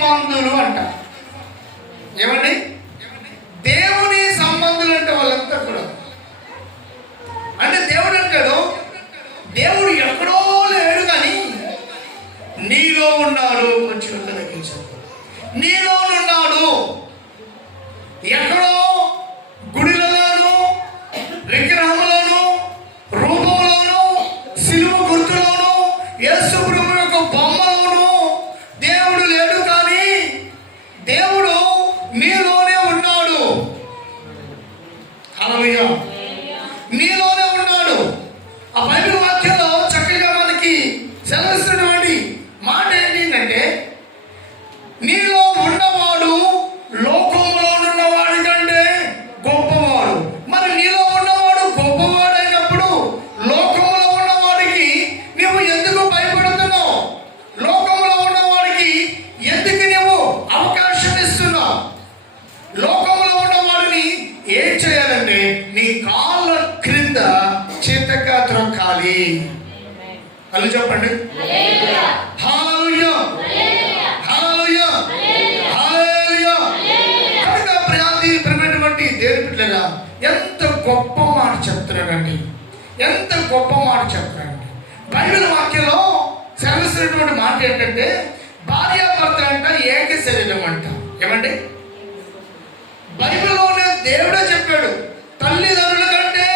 సంబంధులు అంట. ఏమండి? దేవుని సంబంధులు అంటే వాళ్ళంతా కూడా. అంటే దేవుడు అంటాడు దేవుడు ఎక్కడో లేడు కానీ నీలో ఉన్నాడు కొంచెం తగ్గించాడు నీలో ఉన్నాడు. ఎక్కడో గుడిలలోను విగ్రహంలోను రూపంలోను సిలువ గుర్తులోను యేసు ప్రభు యొక్క బొమ్మలోను దేవుడు లేడు కానీ దేవుడు నీలోనే ఉన్నాడు. అలవయ్యా కనుక ప్రయాది దేవుని బిడ్డలారా ఎంత గొప్ప మాట చెప్తున్నాడండి. ఎంత గొప్ప మాట చెప్తున్నాడండి. బైబిల్ వాక్యంలో సెలవిస్తున్నటువంటి మాట ఏంటంటే భార్యాభర్త అంట ఏక శరీరం అంట. ఏమండి? బైబిల్లోనే దేవుడే చెప్పాడు తల్లిదండ్రుల కంటే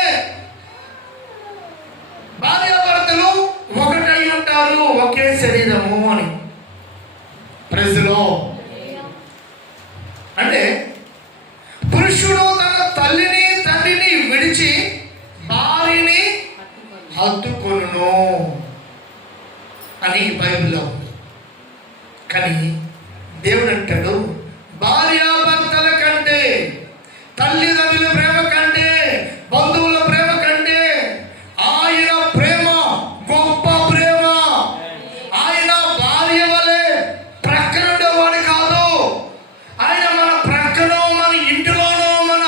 భార్యాభర్తలు ఒకటై ఉంటారు ఒకే శరీరము అని. ప్రజలో అంటే పురుషుడు తన తల్లిని తండ్రిని విడిచి భార్యని హత్తుకొనును అని బైబిల్లో ఉంది కానీ దేవుడు అంటాడు భార్యాభర్తల కంటే తల్లిదండ్రుల ప్రేమ కంటే బంధువుల ప్రేమ కంటే ఆయన ప్రేమ గొప్ప ప్రేమ ఆయన భార్య వలె ప్రక్కన ఉండేవాడు కాదు ఆయన మన ప్రక్కనో మన ఇంటిలోనో మన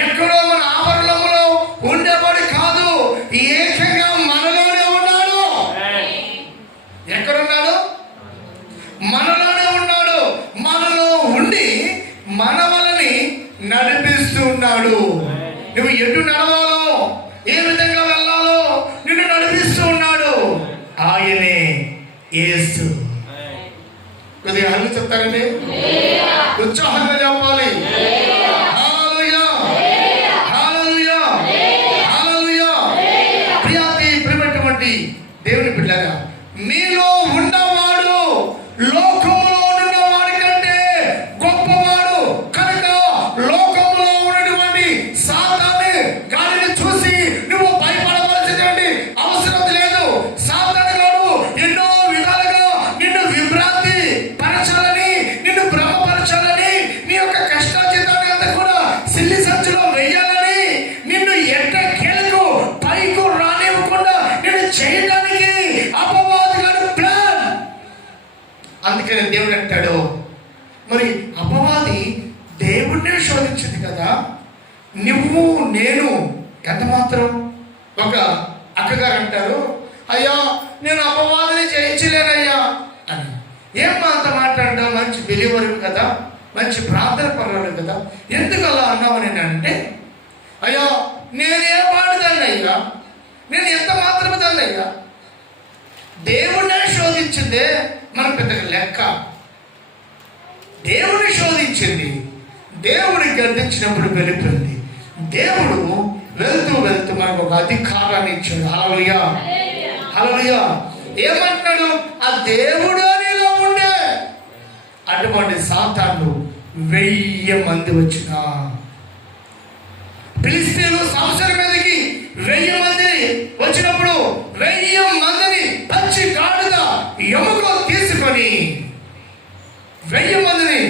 ఎక్కడో మన ఆవరణంలో ఉండేవాడు కాదు ఏకంగా మనలోనే ఉన్నాడు ఎక్కడున్నాడు మనలోనే ఉన్నాడు మనలో ఉండి మనవలని నడిపిస్తూ ఉన్నాడు. నువ్వు ఎటు నడవాలో ఏ విధంగా వెళ్ళాలో నిన్ను నడిపిస్తూ ఉన్నాడు. ఆయనే ఏసు కొద్దిగా హల్లు చెప్తారండి? ఉత్సాహంగా చెప్పాలి. దేవుని బిడ్డలారా మీలో ఉన్న దేవుడు అంటాడు మరి అపవాది దేవుడినే శోధించింది కదా. నువ్వు నేను ఎంత మాత్రం ఒక అక్కగారు అంటారు అయ్యా నేను అపవాదిని జయించలేనయ్యా అని. ఏం అంత మాట్లాడడం మంచి బిలీవర్ కదా మంచి ప్రార్థన పర్వాడు కదా. ఎందుకు అలా అన్నావు నేను అంటే అయ్యా ఏ పాడుదాన్ని అయ్యా నేను ఎంత మాత్రమే దాన్ని అయ్యా దేవుడే శోధించిందే మన పెద్దగా లెక్క. దేవుని శోధించింది. దేవుడి గర్దించినప్పుడు వెళ్ళిపోయింది. దేవుడు వెళ్తూ వెళ్తూ మనకు ఒక అధికారాన్ని ఇచ్చింది హలలుయా హలలుయా ఏమంటున్నాడు ఆ దేవుడు నీలో ఉండే. అటువంటి సాతాన్లు వెయ్యి మంది వచ్చిన. ఫిలిస్తీన్లు సంవత్సరం మీదకి వెయ్యి మంది వచ్చినప్పుడు వెయ్యి మంది వెయ్యి మందిని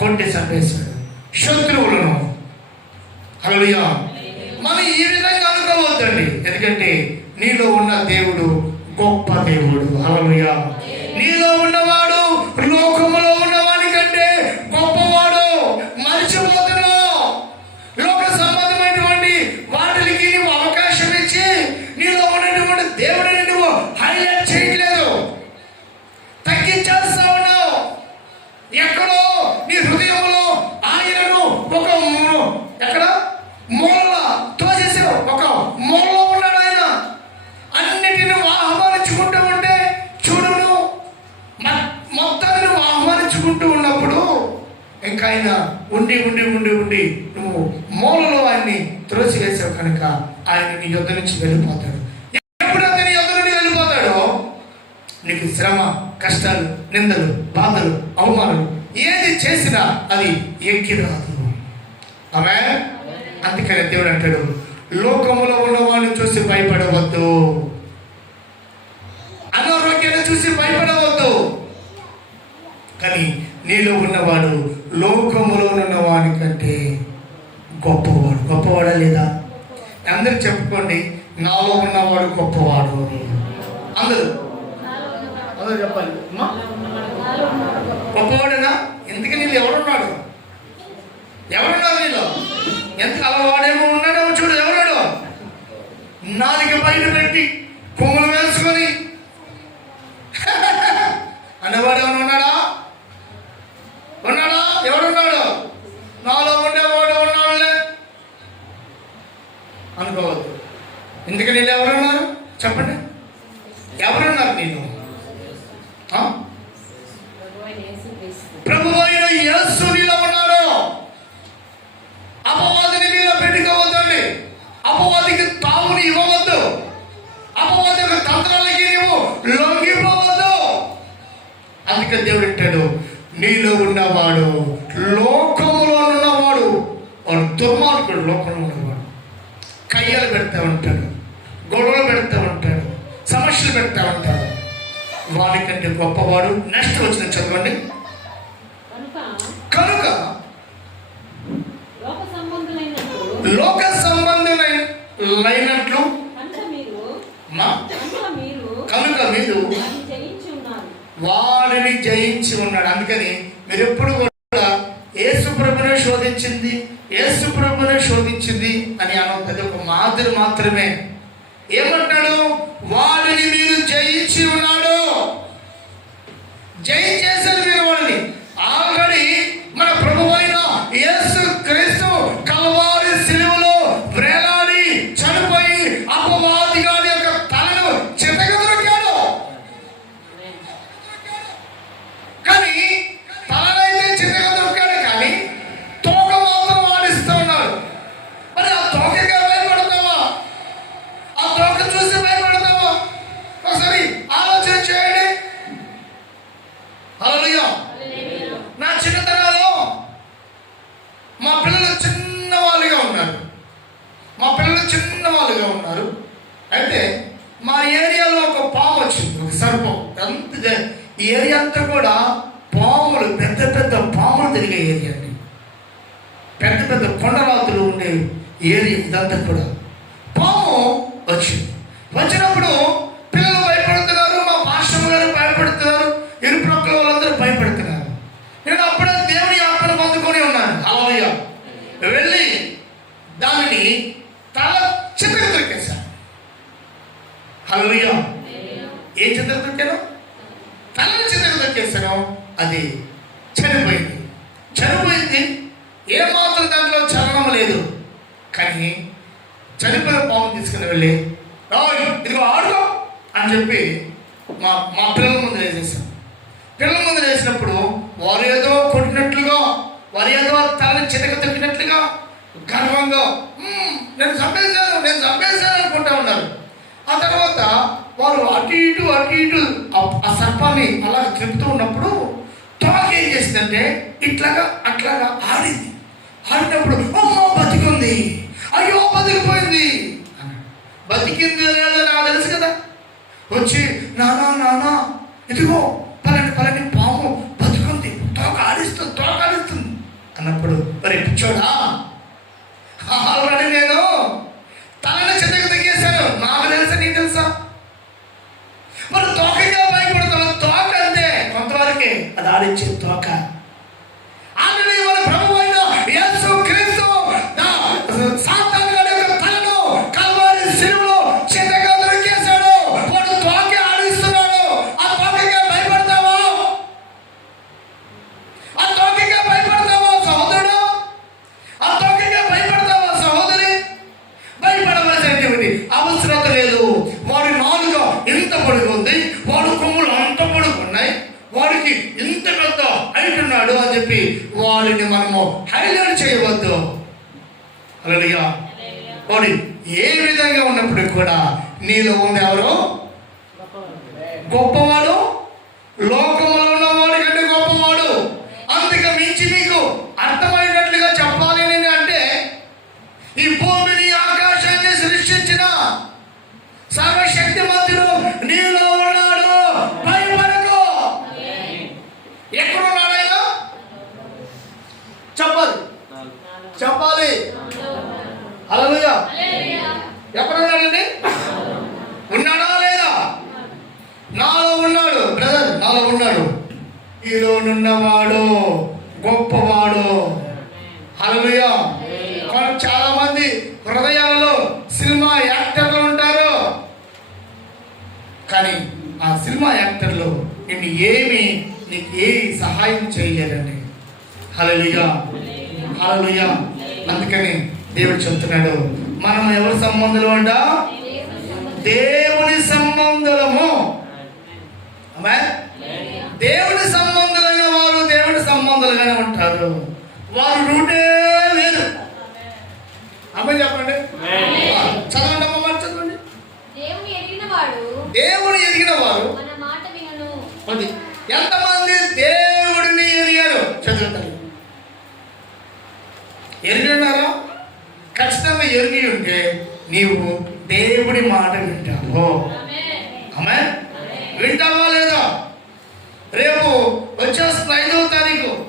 కొట్టి చంపేశాడు. శత్రువులను. అలలుయా మనం ఈ విధంగా అనుకోవద్దండి. ఎందుకంటే నీలో ఉన్న దేవుడు గొప్ప దేవుడు. అలలుయా నీలో ఉన్నవాడు లోకములో ఉన్నవాడి కంటే గొప్పవాడు మర్చిపోతున్నావు లోక సంబంధమైనటువంటి వాటికి నువ్వు అవకాశం ఇచ్చి నీలో ఉన్నటువంటి దేవుడిని నువ్వు హైలైట్ చేయట్లేదు తగ్గించేస్తా ఉన్నావు ఓదార్చుకుంటూ ఉన్నప్పుడు ఇంకా ఆయన ఉండి ఉండి ఉండి ఉండి నువ్వు మూలలో ఆయన్ని త్రోసివేసావు కనుక ఆయన నీ యొద్ద నుంచి వెళ్ళిపోతాడు. ఎప్పుడు అతని యొద్ద వెళ్ళిపోతాడో నీకు శ్రమ కష్టాలు నిందలు బాధలు అవమానాలు ఏది చేసినా అది ఎక్కిరాదు ఆమె అందుకని దేవుడు అంటాడు లోకములో ఉన్నవాడిని చూసి భయపడవద్దు. అనారోగ్యాన్ని చూసి భయపడవద్దు. కానీ నీలో ఉన్నవాడు లోకములో ఉన్నవాడి కంటే గొప్పవాడు. గొప్పవాడా లేదా? అందరూ చెప్పుకోండి నాలో ఉన్నవాడు గొప్పవాడు అని. అందరూ? అందరూ చెప్పాలి. అమ్మా? గొప్పవాడేనా? ఎందుకు నీళ్ళు ఎవరున్నాడు ఎవరున్నారు నీళ్ళు ఎంత అలవాడేమో ఉన్నాడో చూడు ఎవరాడు నాలుక బయట పెట్టి కొమ్ములు వేసుకొని అనేవాడు ఎవరు ఉన్నాడా ఉన్నాడా ఎవరున్నాడు నాలో ఉండేవాడు ఉన్నాడులే అనుకోవద్దు ఎందుకు నేను ఎవరున్నారు? చెప్పండి. ఎవరన్నారు నేను ఆ? ప్రభు అయిన యేసు నీలో ఉన్నాడు. అపవాదిని మీద పెట్టుకోవద్దండి. అపవాదికి తావుని ఇవ్వవద్దు. అపవాది యొక్క తంత్రాలకి నువ్వు లొంగిపోవద్దు. అందుకే దేవుడు అంటాడు నీలో ఉన్నవాడు లోకంలో ఉన్నవాడు వాడు దుర్మార్గుడు లోకంలో ఉన్నవాడు. కయ్యలు పెడతా ఉంటాడు. గొడవలు పెడతా ఉంటాడు సమస్యలు పెడతా ఉంటాడు వాడికంటే గొప్పవాడు నెక్స్ట్ వచ్చిన చదవండి. కనుక లోక సంబంధులైనట్లు లోక కనుక మీరు జయించి వాడిని జయించి ఉన్నాడు. అందుకని మీరు ఎప్పుడు కూడా ఏసుప్రభునే శోధించింది ఏసుప్రభునే శోధించింది అని అనవద్దు ఒక మాదిరి మాత్రమే. ఏమంటాడు వాడిని మీరు జయించి ఉన్నాడు జయించేశారు మీరు వాడిని ఆల్రెడీ మన ప్రభు అయిన యేసు క్రీస్తు కలవారి సిలువలో వేలాడి చనిపోయి అపవాది గారి యొక్క తలను చితగదొరికాడు కానీ తలనైతే చిన్నగా దొరికాడు కానీ తోక మాత్రం ఆడిస్తూ ఉన్నాడు మరి ఆ తోకగా భయపడతావా ఆ తోక చూసి భయపడతావా ఒకసారి ఆలోచన చేయండి హల్లెలూయా నా చిన్నతనాలో మా పిల్లలు చిన్నవాళ్ళుగా ఉన్నారు మా పిల్లలు చిన్నవాళ్ళుగా ఉన్నారు అయితే మా ఏరియాలో ఒక పాము వచ్చింది ఒక సర్పం ఎంత జ- ఈ ఏరియా అంతా కూడా పాములు పెద్ద పెద్ద పాములు తిరిగే ఏరియా అండి పెద్ద పెద్ద కొండరాతులు ఉండే ఏరియా ఇదంతా కూడా పాము వచ్చింది చనిపోయిన పాము తీసుకుని వెళ్ళి రావు ఇదిగో ఆడుకో అని చెప్పి మా మా పిల్లల ముందు వేసేసాం పిల్లల ముందు వేసినప్పుడు వారు ఏదో కొట్టినట్లుగా వారు ఏదో తలని చితక తొక్కినట్లుగా గర్వంగా నేను చంపేశాను నేను చంపేశాను అనుకుంటా ఉన్నారు. ఆ తర్వాత వారు అటు ఇటు అటు ఇటు ఆ- సర్పాన్ని అలా చెప్తూ ఉన్నప్పుడు తోక ఏం చేసిందంటే ఇట్లాగా అట్లాగా ఆడింది. ఆడినప్పుడు అమ్మ బతికుంది. అయ్యో బతికిపోయింది. బతికింది లేదో నాకు తెలుసు కదా. వచ్చి నానా నానా ఇదిగో పలాని పలాని పాము బతుకుంది. తోక ఆడిస్తుంది తోక ఆడిస్తుంది. అన్నప్పుడు మరి పిచ్చోడా ఆల్రెడీ నేను తలని చిన్నగా తగ్గేశాను నాకు తెలుసా నీకు తెలుసా? మరి తోకగా భయపడుతున్నా తోక అంతే కొంతవరకే అది ఆడించే తోక. భయపడవలసినటువంటి అవసరత లేదు. వాడి నాలుక ఎంత పడుకుంది వాడు కొమ్ములు అంత పడుకున్నాయి వాడికి ఇంత పెద్ద హైట్ అని చెప్పి వాడిని మనము హైలైట్ చేయవద్దు. అలాగా వాడు ఏ విధంగా ఉన్నప్పటికీ కూడా నీలో ఉంది గొప్పవాడు? లోకం ఉన్నవాడి కంటే గొప్పవాడు అందుకే మించి నీకు అర్థమైనట్లుగా చెప్పాలి నేను అంటే ఈ భూమిని ఆకాశాన్ని సృష్టించిన సర్వశక్తి మంత్రుడు నీలో ఉన్నాడు భయపడకు ఎక్కడున్నాడు ఆయన చెప్పాలి చెప్పాలి అలలుగా ఎక్కడున్నాడండి ఉన్నాడా లేదా నాలో ఉన్నాడు నాలో ఉన్నాడు ఈలో నున్నవాడు గొప్పవాడు. కానీ చాలా మంది హృదయాలలో సినిమా యాక్టర్లు ఉంటారు. కానీ ఆ సినిమా యాక్టర్లు నిన్ను ఏమి నీకు ఏ సహాయం చేయలేదండి. హల్లెలూయా. హల్లెలూయా. అందుకని దేవుడు చెప్తున్నాడు మనం ఎవరి సంబంధులు అంట? దేవుని సంబంధులము? సంబంధులుగానే ఉంటారు. వారు రూటే వేరు. అమ్మ చెప్పండి. చదవండి అమ్మ చదవండి. దేవుని ఎరిగిన వాడు దేవుని ఎరిగిన వారు మన మాట వినను. అది ఎంతమంది దేవుడిని ఎరిగారు చదువుతారు. ఎరిగి ఉన్నారా ఖచ్చితంగా ఎరిగి ఉంటే నీవు దేవుడి మాట వింటావు. ఆమె వింటావా లేదా? రేపు వచ్చేస్తుంది ఐదవ తారీఖు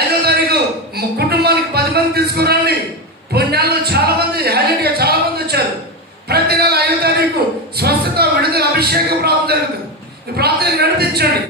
ఐదవ తారీఖు మ- కుటుంబానికి పది మంది తీసుకురండి. పుణ్యాల్లో చాలా మంది హైలైట్గా చాలా మంది వచ్చారు. ప్రతి నెల ఐదో తారీఖు స్వస్థత విడుదల అభిషేక ప్రాప్తి జరుగుతుంది. ఈ ప్రాప్తిని నడిపించండి.